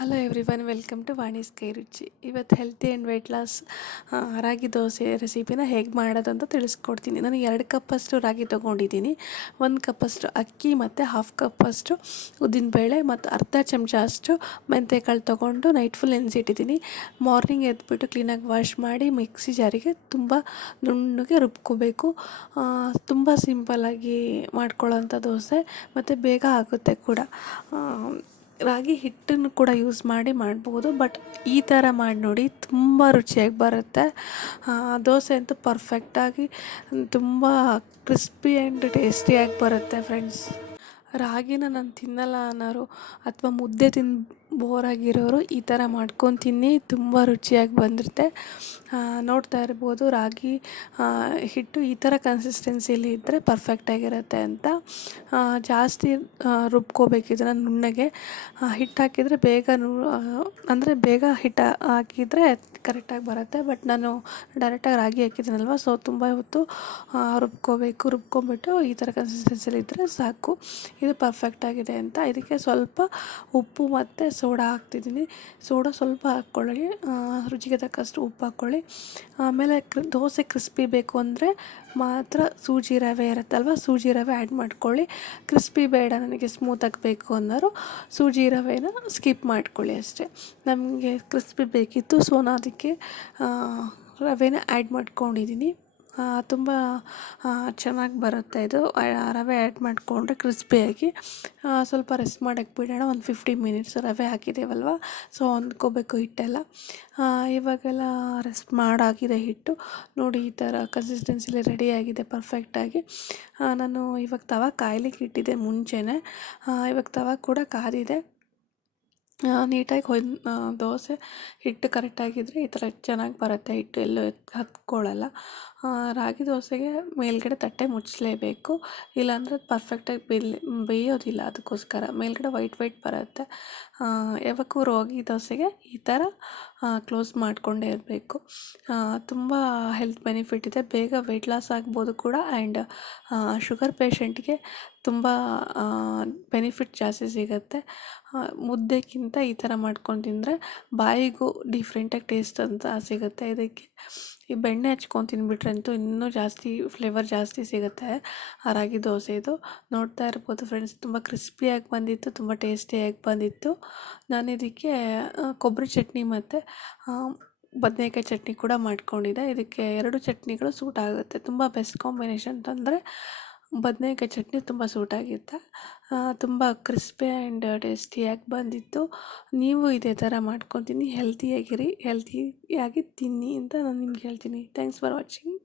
Hello everyone welcome to Vani's ಕೈ ರುಚಿ ಇವತ್ತು healthy and weight loss ragi dosa ರೆಸಿಪಿನ ಹೇಗೆ ಮಾಡೋದು ಅಂತ ತಿಳಿಸ್ಕೊಡ್ತೀನಿ. ನಾನು ಎರಡು ಕಪ್ಪಷ್ಟು ರಾಗಿ ತೊಗೊಂಡಿದ್ದೀನಿ. ಒಂದು ಕಪ್ಪಷ್ಟು ಅಕ್ಕಿ ಮತ್ತು ಹಾಫ್ ಕಪ್ಪಷ್ಟು ಉದ್ದಿನಬೇಳೆ ಮತ್ತು ಅರ್ಧ ಚಮಚ ಅಷ್ಟು ಮೆಂತೆಕಾಳು ತೊಗೊಂಡು ನೈಟ್ ಫುಲ್ ನೆನೆಸಿಟ್ಟಿದ್ದೀನಿ ಮಾರ್ನಿಂಗ್ ಎದ್ಬಿಟ್ಟು ಕ್ಲೀನಾಗಿ ವಾಶ್ ಮಾಡಿ ಮಿಕ್ಸಿ ಜಾರಿಗೆ ತುಂಬ ನುಣ್ಣಗೆ ರುಬ್ಕೋಬೇಕು. ತುಂಬ ಸಿಂಪಲ್ಲಾಗಿ ಮಾಡ್ಕೊಳ್ಳೋಂಥ ದೋಸೆ ಮತ್ತು ಬೇಗ ಆಗುತ್ತೆ ಕೂಡ. ರಾಗಿ ಹಿಟ್ಟನ್ನು ಕೂಡ ಯೂಸ್ ಮಾಡಿ ಮಾಡ್ಬೋದು. ಬಟ್ ಈ ಥರ ಮಾಡಿ ನೋಡಿ ತುಂಬ ರುಚಿಯಾಗಿ ಬರುತ್ತೆ. ದೋಸೆ ಅಂತೂ ಪರ್ಫೆಕ್ಟಾಗಿ ತುಂಬ ಕ್ರಿಸ್ಪಿ ಆ್ಯಂಡ್ ಟೇಸ್ಟಿಯಾಗಿ ಬರುತ್ತೆ ಫ್ರೆಂಡ್ಸ್ ರಾಗಿನ ನಾನು ತಿನ್ನಲ್ಲ ಅನ್ನೋರು ಅಥವಾ ಮುದ್ದೆ ತಿಂದು ಬೋರ್ ಆಗಿರೋರು ಈ ಥರ ಮಾಡ್ಕೊಂಡು ತಿನ್ನಿ, ತುಂಬ ರುಚಿಯಾಗಿ ಬಂದಿರುತ್ತೆ. ನೋಡ್ತಾ ಇರ್ಬೋದು, ರಾಗಿ ಹಿಟ್ಟು ಈ ಥರ ಕನ್ಸಿಸ್ಟೆನ್ಸಿಲಿ ಇದ್ದರೆ ಪರ್ಫೆಕ್ಟಾಗಿರುತ್ತೆ ಅಂತ. ಜಾಸ್ತಿ ರುಬ್ಕೋಬೇಕು ಇದನ್ನು ನುಣ್ಣಗೆ. ಹಿಟ್ಟು ಹಾಕಿದರೆ ಬೇಗ ನು ಅಂದರೆ ಬೇಗ ಹಿಟ್ಟು ಹಾಕಿದರೆ ಕರೆಕ್ಟಾಗಿ ಬರುತ್ತೆ. ಬಟ್ ನಾನು ಡೈರೆಕ್ಟಾಗಿ ರಾಗಿ ಹಾಕಿದ್ದೀನಲ್ವ ಸೊ ತುಂಬ ಹೊತ್ತು ರುಬ್ಕೋಬೇಕು ರುಬ್ಕೊಂಬಿಟ್ಟು ಈ ಥರ ಕನ್ಸಿಸ್ಟೆನ್ಸಿಲಿ ಇದ್ದರೆ ಸಾಕು. ಇದು ಪರ್ಫೆಕ್ಟಾಗಿದೆ ಅಂತ. ಇದಕ್ಕೆ ಸ್ವಲ್ಪ ಉಪ್ಪು ಮತ್ತು ಸೋಡಾ ಹಾಕ್ತಿದ್ದೀನಿ. ಸೋಡಾ ಸ್ವಲ್ಪ ಹಾಕ್ಕೊಳ್ಳಿ. ರುಚಿಗೆ ತಕ್ಕಷ್ಟು ಉಪ್ಪು ಹಾಕ್ಕೊಳ್ಳಿ. ಆಮೇಲೆ ಕ್ರಿ, ದೋಸೆ ಕ್ರಿಸ್ಪಿ ಬೇಕು ಅಂದರೆ ಮಾತ್ರ ಸೂಜಿ ರವೆ ಇರುತ್ತಲ್ವ ಸೂಜಿ ರವೆ ಆ್ಯಡ್ ಮಾಡ್ಕೊಳ್ಳಿ. ಕ್ರಿಸ್ಪಿ ಬೇಡ ನನಗೆ ಸ್ಮೂತಾಗಿ ಬೇಕು ಅನ್ನೋರು ಸೂಜಿ ರವೆನ ಸ್ಕಿಪ್ ಮಾಡ್ಕೊಳ್ಳಿ ಅಷ್ಟೇ. ನಮಗೆ ಕ್ರಿಸ್ಪಿ ಬೇಕಿತ್ತು, ಸೊ ನಾನು ಅದಕ್ಕೆ ರವೆನ ಆ್ಯಡ್ ಮಾಡ್ಕೊಂಡಿದ್ದೀನಿ. ತುಂಬ ಚೆನ್ನಾಗಿ ಬರುತ್ತೆ ಇದು. ರವೆ ಆ್ಯಡ್ ಮಾಡಿಕೊಂಡ್ರೆ ಕ್ರಿಸ್ಪಿಯಾಗಿ ಸ್ವಲ್ಪ ರೆಸ್ಟ್ ಮಾಡೋಕ್ಕೆ ಬಿಡೋಣ. ಒಂದು ಫಿಫ್ಟಿ ಮಿನಿಟ್ಸ್ ರವೆ ಹಾಕಿದ್ದೇವಲ್ವ ಸೊ ಹೊಂದ್ಕೋಬೇಕು ಹಿಟ್ಟೆಲ್ಲ. ಇವಾಗೆಲ್ಲ ರೆಸ್ಟ್ ಮಾಡಾಗಿದೆ ಹಿಟ್ಟು. ನೋಡಿ, ಈ ಥರ ಕನ್ಸಿಸ್ಟೆನ್ಸಿಲಿ ರೆಡಿಯಾಗಿದೆ ಪರ್ಫೆಕ್ಟಾಗಿ ನಾನು ಇವಾಗ ತವ ಕಾಯ್ಲಿಕ್ಕೆ ಇಟ್ಟಿದ್ದೆ ಮುಂಚೆನೇ. ಇವಾಗ ತವ ಕೂಡ ಕಾದಿದೆ. ನೀಟಾಗಿ ಹೊಯ್ ದೋಸೆ ಹಿಟ್ಟು ಕರೆಕ್ಟಾಗಿದ್ದರೆ ಈ ಥರ ಚೆನ್ನಾಗಿ ಬರುತ್ತೆ. ಹಿಟ್ಟು ಎಲ್ಲೂ ಹತ್ಕೊಳ್ಳಲ್ಲ. ರಾಗಿ ದೋಸೆಗೆ ಮೇಲ್ಗಡೆ ತಟ್ಟೆ ಮುಚ್ಚಲೇಬೇಕು ಇಲ್ಲಾಂದರೆ ಅದು ಪರ್ಫೆಕ್ಟಾಗಿ ಬೇಯ್ಲಿ ಬೇಯೋದಿಲ್ಲ ಅದಕ್ಕೋಸ್ಕರ. ಮೇಲ್ಗಡೆ ವೈಟ್ ವೈಟ್ ಬರುತ್ತೆ. ಯಾವಕ್ಕೂ ರಾಗಿ ದೋಸೆಗೆ ಈ ಥರ ಕ್ಲೋಸ್ ಮಾಡಿಕೊಂಡೇ ಇರಬೇಕು. ತುಂಬ ಹೆಲ್ತ್ ಬೆನಿಫಿಟ್ ಇದೆ. ಬೇಗ ವೆಯ್ಟ್ ಲಾಸ್ ಆಗ್ಬೋದು ಕೂಡ. ಆ್ಯಂಡ್ ಶುಗರ್ ಪೇಷಂಟ್ಗೆ ತುಂಬ ಬೆನಿಫಿಟ್ ಜಾಸ್ತಿ ಸಿಗುತ್ತೆ. ಮುದ್ದೆಗಿಂತ ಈ ಥರ ಮಾಡ್ಕೊಂಡು ತಿಂದರೆ ಬಾಯಿಗೂ ಡಿಫ್ರೆಂಟಾಗಿ ಟೇಸ್ಟ್ ಅಂತ ಸಿಗುತ್ತೆ. ಇದಕ್ಕೆ ಈ ಬೆಣ್ಣೆ ಹಚ್ಕೊಂಡು ತಿಂದ್ಬಿಟ್ರಂತೂ ಇನ್ನೂ ಜಾಸ್ತಿ ಫ್ಲೇವರ್ ಜಾಸ್ತಿ ಸಿಗುತ್ತೆ. ರಾಗಿ ದೋಸೆದು. ನೋಡ್ತಾ ಇರ್ಬೋದು ಫ್ರೆಂಡ್ಸ್ ತುಂಬ ಕ್ರಿಸ್ಪಿಯಾಗಿ ಬಂದಿತ್ತು, ತುಂಬ ಟೇಸ್ಟಿಯಾಗಿ ಬಂದಿತ್ತು. ನಾನು ಇದಕ್ಕೆ ಕೊಬ್ಬರಿ ಚಟ್ನಿ ಮತ್ತು ಬದನೆಕಾಯಿ ಚಟ್ನಿ ಕೂಡ ಮಾಡ್ಕೊಂಡಿದ್ದೆ. ಇದಕ್ಕೆ ಎರಡು ಚಟ್ನಿಗಳು ಸೂಟ್ ಆಗುತ್ತೆ. ತುಂಬ ಬೆಸ್ಟ್ ಕಾಂಬಿನೇಷನ್ ಅಂತಂದರೆ ಬದನೇಕಾಯಿ ಚಟ್ನಿ ತುಂಬ ಸೂಟಾಗಿತ್ತು. ತುಂಬ ಕ್ರಿಸ್ಪಿ ಆ್ಯಂಡ್ ಟೇಸ್ಟಿಯಾಗಿ ಬಂದಿತ್ತು. ನೀವು ಇದೇ ಥರ ಮಾಡ್ಕೊತೀನಿ. ಹೆಲ್ತಿಯಾಗಿರಿ. ಹೆಲ್ತಿಯಾಗಿ ತಿನ್ನಿ ಅಂತ ನಾನು ನಿಮ್ಗೆ ಹೇಳ್ತೀನಿ. Thanks for watching